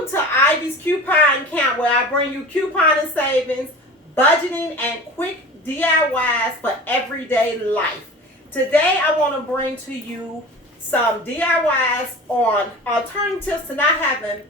Welcome to Ivy's Coupon Count, where I bring you couponing savings, budgeting, and quick DIYs for everyday life. Today I want to bring to you some DIYs on alternatives to not having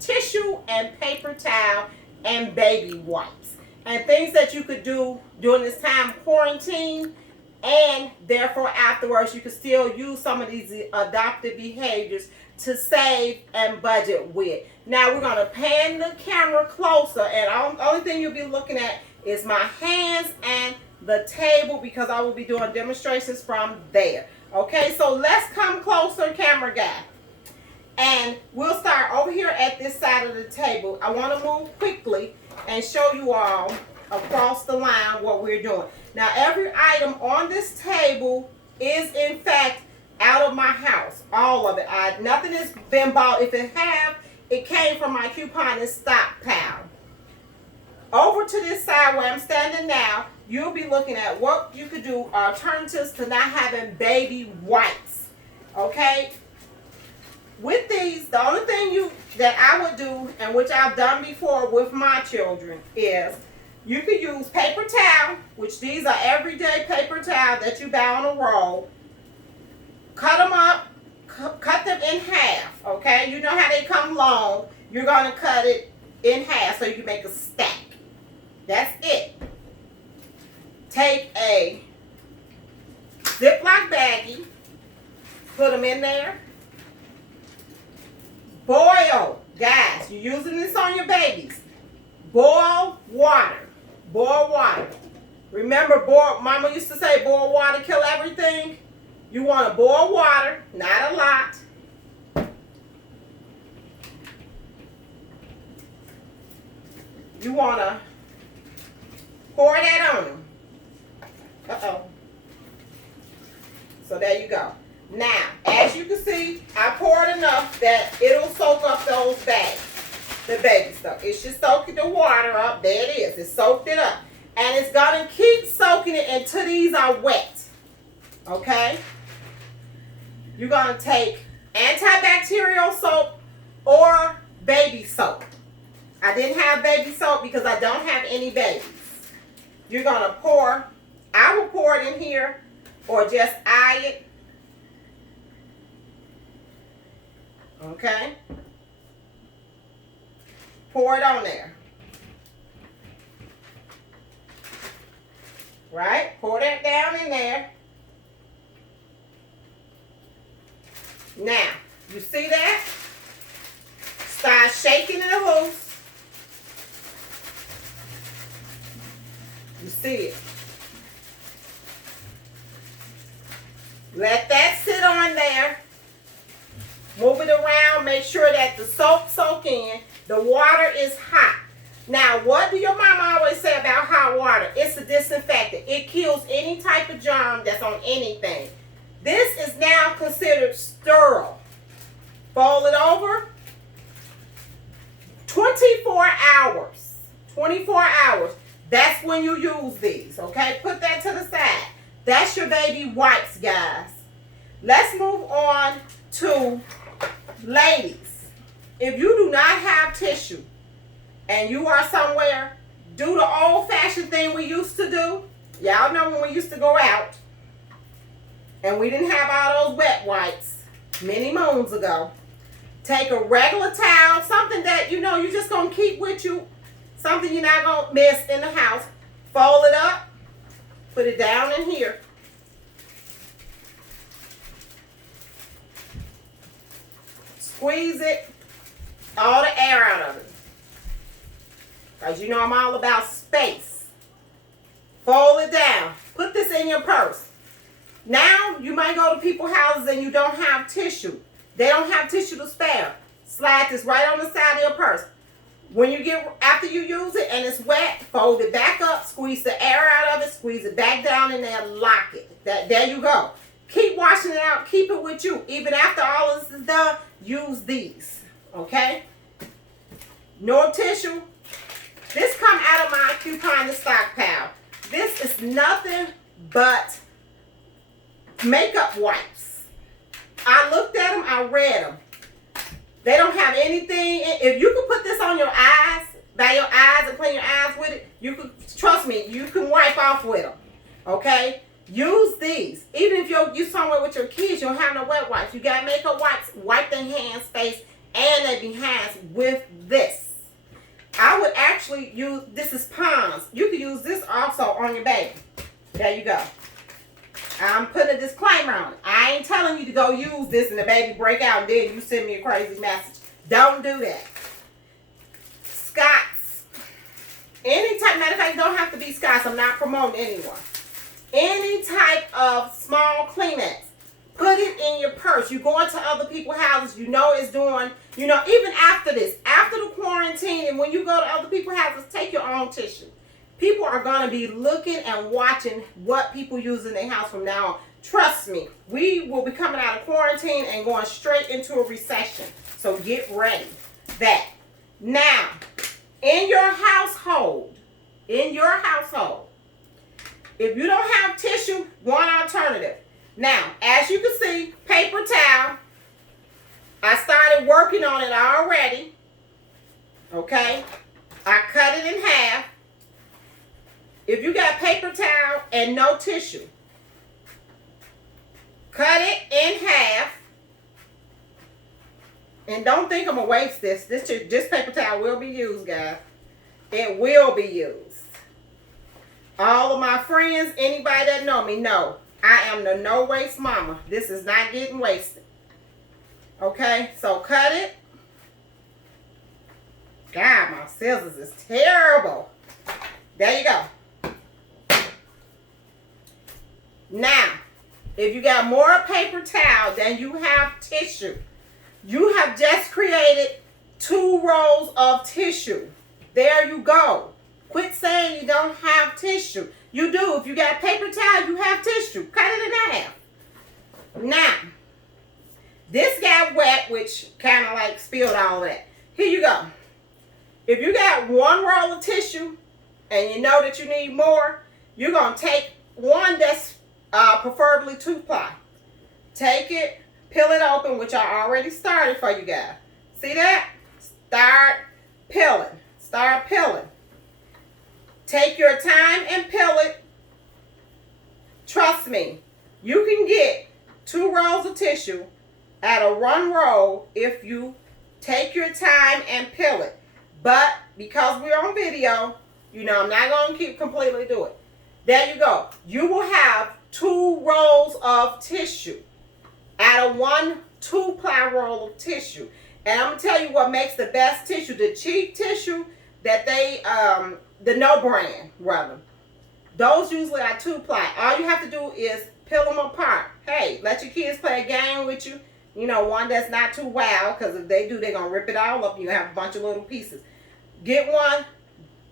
tissue and paper towel and baby wipes, and things that you could do during this time of quarantine, and therefore afterwards you can still use some of these adopted behaviors to save and budget with. Now we're going to pan the camera closer, and the only thing you'll be looking at is my hands and the table, because I will be doing demonstrations from there. Okay, so let's come closer, camera guy. And we'll start over here at this side of the table. I want to move quickly and show you all across the line what we're doing. Now every item on this table is in fact out of my house, all of it. Nothing has been bought. If it have, it came from my coupon and stockpile. Over to this side where I'm standing now, you'll be looking at what you could do, alternatives to not having baby wipes. Okay, with these, the only thing that I would do, and which I've done before with my children, is you could use paper towel, which these are everyday paper towel that you buy on a roll. Cut them up, cut them in half, okay? You know how they come long. You're going to cut it in half so you can make a stack. That's it. Take a Ziploc baggie, put them in there. Boil, guys, you're using this on your babies. Boil water. Boil water. Remember, Mama used to say boil water, kill everything. You want to boil water, not a lot. You want to pour that on them. Uh-oh. So there you go. Now, as you can see, I poured enough that it'll soak up those bags, the baby stuff. It should soak the water up. There it is. It soaked it up. And it's going to keep soaking it until these are wet. Okay? You're going to take antibacterial soap or baby soap. I didn't have baby soap because I don't have any babies. You're going to pour. I will pour it in here or just eye it. Okay? Pour it on there. Right? Pour that down in there. Now, you see that? Start shaking it loose. You see it. Let that sit on there. Move it around. Make sure that the soap soak in. The water is hot. Now, what do your mama always say about hot water? It's a disinfectant. It kills any type of germ that's on anything. This is now considered sterile. Fold it over. 24 hours. 24 hours. That's when you use these, okay? Put that to the side. That's your baby wipes, guys. Let's move on to ladies. If you do not have tissue and you are somewhere, do the old-fashioned thing we used to do. Y'all know when we used to go out and we didn't have all those wet wipes many moons ago. Take a regular towel, something that you know you're just going to keep with you, something you're not going to miss in the house. Fold it up, put it down in here. Squeeze it, all the air out of it. Because you know I'm all about space. Fold it down. Put this in your purse. Now, you might go to people's houses and you don't have tissue. They don't have tissue to spare. Slide this right on the side of your purse. When you after you use it and it's wet, fold it back up, squeeze the air out of it, squeeze it back down in there, lock it. There you go. Keep washing it out. Keep it with you. Even after all of this is done, use these. Okay? No tissue. This come out of my coupon and stockpile. This is nothing but makeup wipes. I looked at them. I read them. They don't have anything. If you could put this on your eyes, by your eyes, and clean your eyes with it, you could, trust me, you can wipe off with them. Okay? Use these. Even if you're somewhere with your kids, you don't have no wet wipes. You got makeup wipes. Wipe their hands, face, and their behinds with this. I would actually use, this is Pond's. You could use this also on your baby. There you go. I'm putting a disclaimer on it. I ain't telling you to go use this and the baby break out and then you send me a crazy message. Don't do that. Scots. Any type, matter of fact, don't have to be Scots. I'm not promoting anyone. Any type of small Kleenex. Put it in your purse. You go into other people's houses, you know it's doing, you know, even after this, after the quarantine, and when you go to other people's houses, take your own tissue. People are going to be looking and watching what people use in their house from now on. Trust me, we will be coming out of quarantine and going straight into a recession. So get ready. That. Now, in your household, if you don't have tissue, one alternative. Now, as you can see, paper towel. I started working on it already. Okay? I cut it in half. If you got paper towel and no tissue, cut it in half. And don't think I'm going to waste this. This paper towel will be used, guys. It will be used. All of my friends, anybody that know me, know I am the no waste mama. This is not getting wasted. Okay, so cut it. God, my scissors is terrible. There you go. Now, if you got more paper towel than you have tissue, you have just created 2 rolls of tissue. There you go. Quit saying you don't have tissue. You do. If you got paper towel, you have tissue. Cut it in half. Now, this got wet, which kind of like spilled all of that. Here you go. If you got 1 roll of tissue and you know that you need more, you're going to take one that's preferably 2-ply. Take it, peel it open, which I already started for you guys. See that? Start peeling. Start peeling. Take your time and peel it. Trust me, you can get 2 rolls of tissue out of 1 roll if you take your time and peel it. But because we're on video, you know, I'm not going to completely do it. There you go. You will have 2 rolls of tissue out of 1 2-ply roll of tissue. And I'm going to tell you what makes the best tissue. The cheap tissue that they, the no brand, rather. Those usually are 2-ply. All you have to do is peel them apart. Hey, let your kids play a game with you. You know, one that's not too wild, because if they do, they're going to rip it all up and you have a bunch of little pieces. Get one,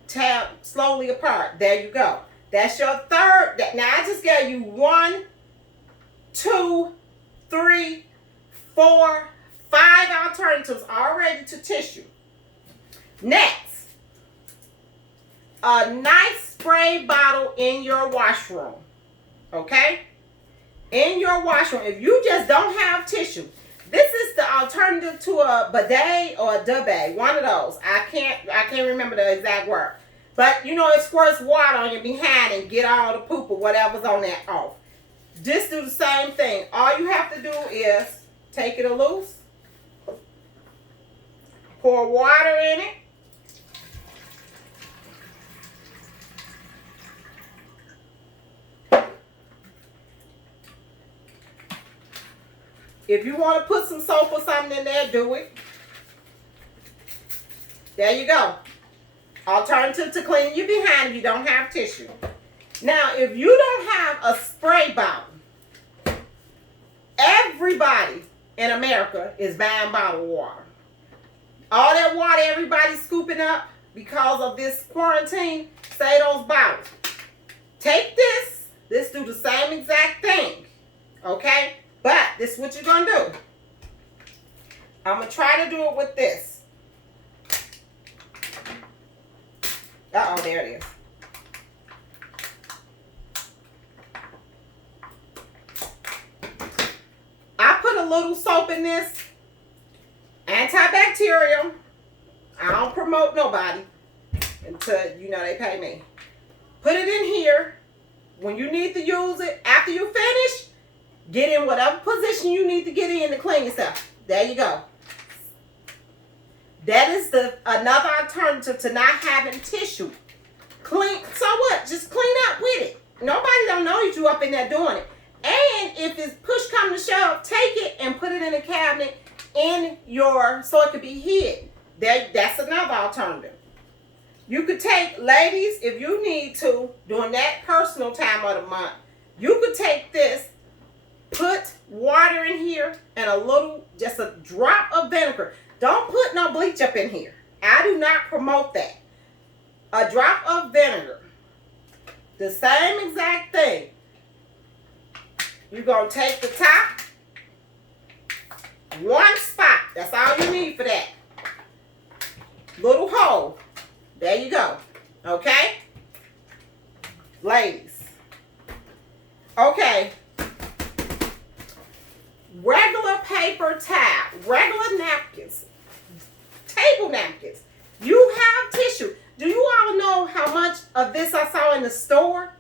tab slowly apart. There you go. That's your third. Now, I just gave you 1, 2, 3, 4, 5 alternatives already to tissue. Next, a nice spray bottle in your washroom. Okay? In your washroom. If you just don't have tissue, this is the alternative to a bidet or a duvet. One of those. I can't remember the exact word. But you know, it squirts water on your behind and get all the poop or whatever's on that off. Just do the same thing. All you have to do is take it loose, pour water in it, if you want to put some soap or something in there, do it. There you go. Alternative to cleaning your behind if you don't have tissue. Now, if you don't have a spray bottle, everybody in America is buying bottled water. All that water everybody's scooping up because of this quarantine, say those bottles. Take this do the same exact thing, okay? But this is what you're going to do. I'm going to try to do it with this. Uh-oh, there it is. I put a little soap in this, Antibacterial. I don't promote nobody until, you know, they pay me. Put it in here. When you need to use it, after you finish, get in whatever position you need to get in to clean yourself. There you go. That is another alternative to not having tissue. Clean. So what? Just clean up with it. Nobody don't know you up in there doing it. And if it's push come to shove, take it and put it in a cabinet so it could be hid. That's another alternative. You could take, ladies, if you need to, during that personal time of the month, you could take this, put water in here, and just a drop of vinegar. Don't put no bleach up in here. I do not promote that. A drop of vinegar. The same exact thing. You're going to take the top, one spot. That's all you need for that. Little hole. There you go. Okay? Ladies. Okay. Regular paper towel. Regular napkins. Table napkins. You have tissue. Do you all know how much of this I saw in the store?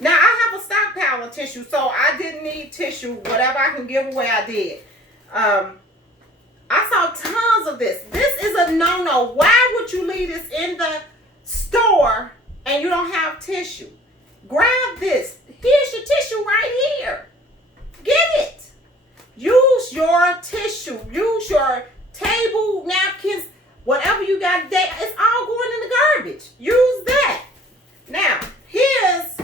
Now, I have a stockpile of tissue, so I didn't need tissue. Whatever I can give away, I did. I saw tons of this. This is a no-no. Why would you leave this in the store and you don't have tissue? Grab this. Here's your tissue right here. Get it. Use your tissue. Use your table napkins. Whatever you got today, it's all going in the garbage. Use that. Now, here's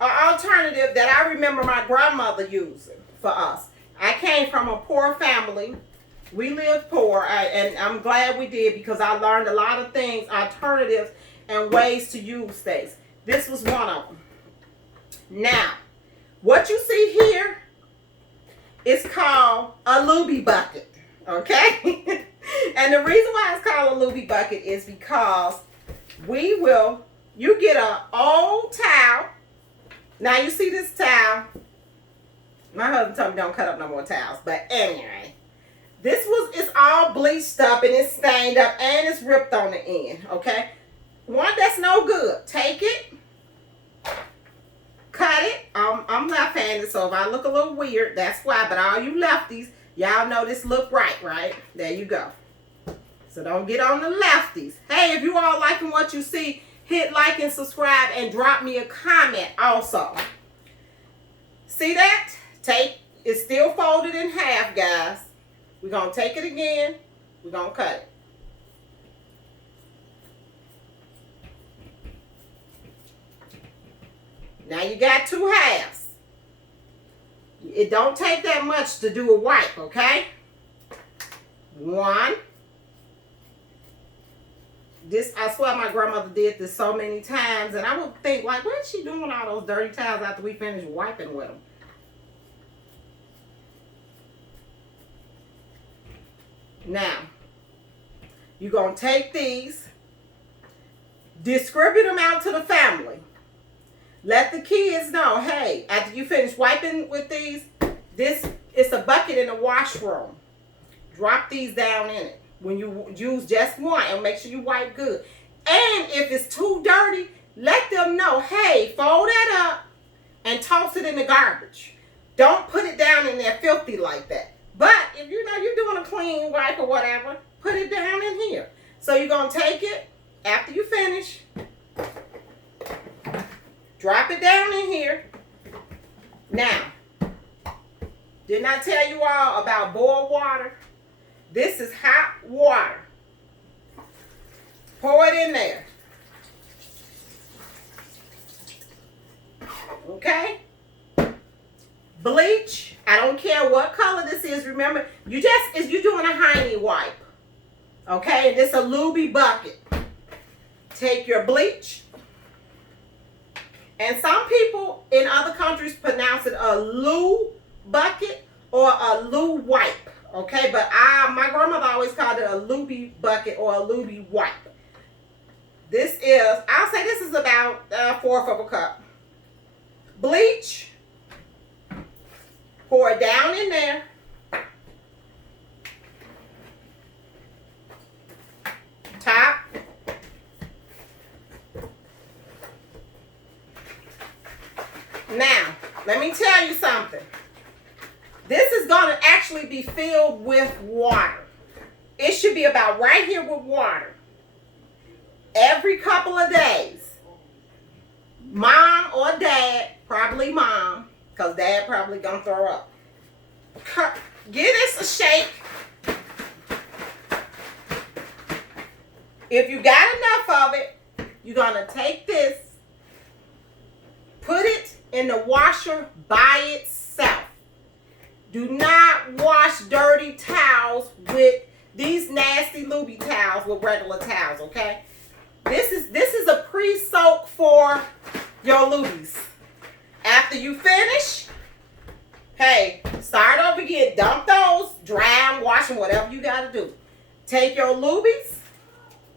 an alternative that I remember my grandmother using for us. I came from a poor family. We lived poor, and I'm glad we did because I learned a lot of things, alternatives, and ways to use things. This was one of them. Now, what you see here is called a looby bucket, okay? And the reason why it's called a looby bucket is because you get an old towel. Now, you see this towel. My husband told me don't cut up no more towels, but anyway. It's all bleached up and it's stained up and it's ripped on the end, okay? One that's no good. Take it, cut it. I'm left-handed, so if I look a little weird, that's why. But all you lefties, y'all know this look right? There you go. So don't get on the lefties. Hey, if you all liking what you see, hit like and subscribe and drop me a comment also. See that? It's still folded in half, guys. We're going to take it again. We're going to cut it. Now you got two halves. It don't take that much to do a wipe, okay? One. I swear my grandmother did this so many times, and I would think, like, what is she doing all those dirty towels after we finish wiping with them? Now, you're going to take these, distribute them out to the family. Let the kids know, hey, after you finish wiping with these, this is a bucket in the washroom. Drop these down in it. When you use just one, and make sure you wipe good. And if it's too dirty, let them know, hey, fold that up and toss it in the garbage. Don't put it down in there filthy like that. But if you know you're doing a clean wipe or whatever, put it down in here. So you're going to take it after you finish. Drop it down in here. Now, didn't I tell you all about boiled water? This is hot water. Pour it in there. Okay? Bleach. I don't care what color this is. Remember, you're doing a hiney wipe. Okay? And this is a looby bucket. Take your bleach. And some people in other countries pronounce it a loo bucket or a loo wipe. Okay? But my grandmother always called it a looby bucket or a looby wipe. I'll say this is about a fourth of a cup. Bleach. Pour it down in there. Now, let me tell you something. This is going to actually be filled with water. It should be about right here with water. Every couple of days, mom or dad, probably mom, because dad probably going to throw up. Give this a shake. If you got enough of it, you're going to take this, put it in the washer by itself. Do not wash dirty towels with these nasty lubie towels with regular towels, okay? This is a pre-soak for your lubies. After you finish, hey, start over again. Dump those, dry them, wash them, whatever you got to do. Take your lubies.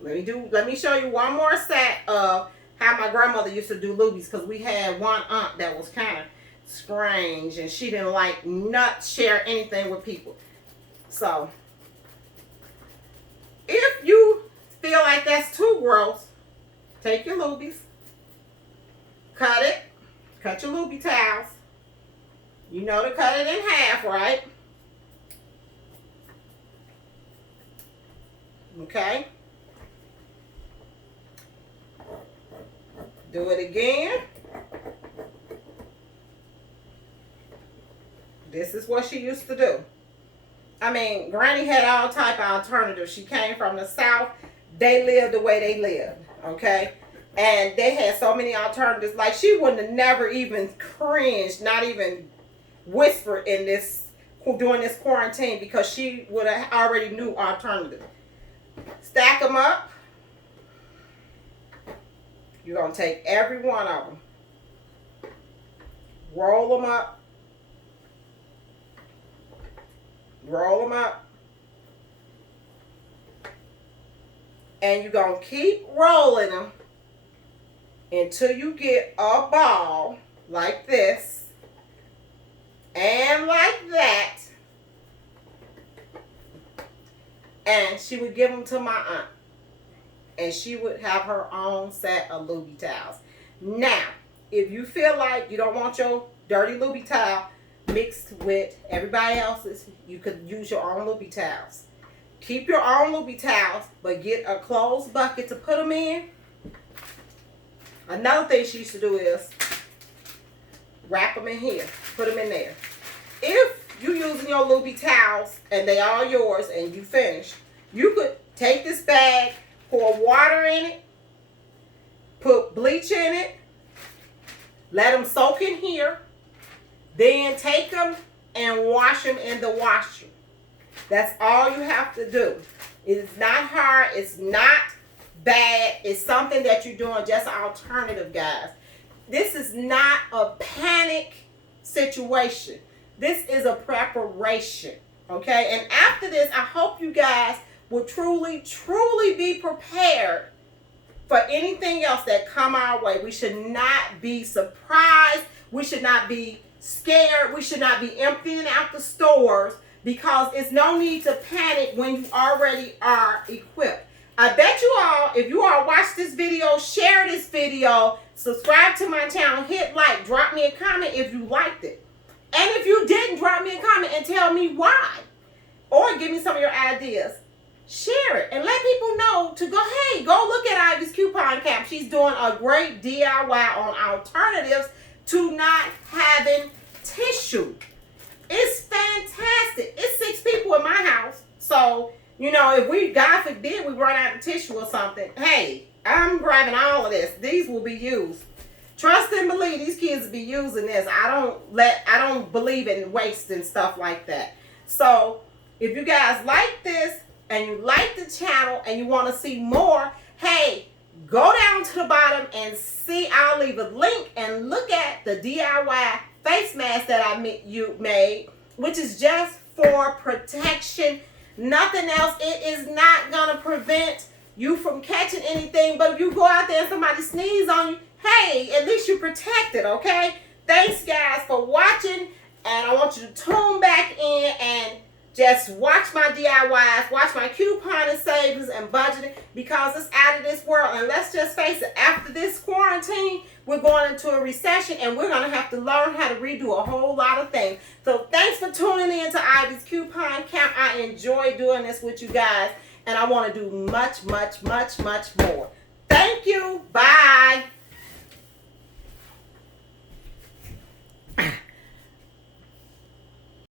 Let me show you one more set of how my grandmother used to do lubies, because we had one aunt that was kind of strange and she didn't like not share anything with people. So if you feel like that's too gross, take your lubies, cut your lubie towels. You know to cut it in half, right? Okay. Do it again. This is what she used to do. I mean, Granny had all type of alternatives. She came from the South. They lived the way they lived, okay? And they had so many alternatives. Like, she wouldn't have never even cringed, not even whispered during this quarantine, because she would have already knew alternatives. Stack them up. You're going to take every one of them. Roll them up. Roll them up. And you're going to keep rolling them until you get a ball like this and like that. And she would give them to my aunt. And she would have her own set of lubie towels. Now, if you feel like you don't want your dirty lubie towel mixed with everybody else's, you could use your own lubie towels. Keep your own lubie towels, but get a closed bucket to put them in. Another thing she used to do is wrap them in here. Put them in there. If you're using your lubie towels and they are yours and you finished, you could take this bag, pour water in it, put bleach in it, let them soak in here, then take them and wash them in the washer. That's all you have to do. It's not hard. It's not bad. It's something that you're doing, just an alternative, guys. This is not a panic situation. This is a preparation, okay? And after this, I hope you guys will truly, truly be prepared for anything else that come our way. We should not be surprised. We should not be scared. We should not be emptying out the stores, because it's no need to panic when you already are equipped. I bet you all, if you all watch this video, share this video, subscribe to my channel, hit like, drop me a comment if you liked it. And if you didn't, drop me a comment and tell me why. Or give me some of your ideas. Share it and let people know to go, hey, go look at Ivy's coupon cap. She's doing a great DIY on alternatives to not having tissue. It's fantastic. It's 6 people in my house. So, you know, if we, God forbid, we run out of tissue or something, hey, I'm grabbing all of this. These will be used. Trust and believe these kids will be using this. I don't believe in wasting stuff like that. So, if you guys like this and you like the channel and you want to see more, hey, go down to the bottom and see. I'll leave a link and look at the DIY face mask that I made, which is just for protection, nothing else. It is not going to prevent you from catching anything, but if you go out there and somebody sneeze on you, hey, at least you're protected, okay? Thanks, guys, for watching, and I want you to tune back in and Just watch my DIYs, watch my couponing savings and budgeting, because it's out of this world. And let's just face it, after this quarantine, we're going into a recession and we're going to have to learn how to redo a whole lot of things. So thanks for tuning in to Ivy's Coupon Camp. I enjoy doing this with you guys, and I want to do much, much, much, much more. Thank you. Bye.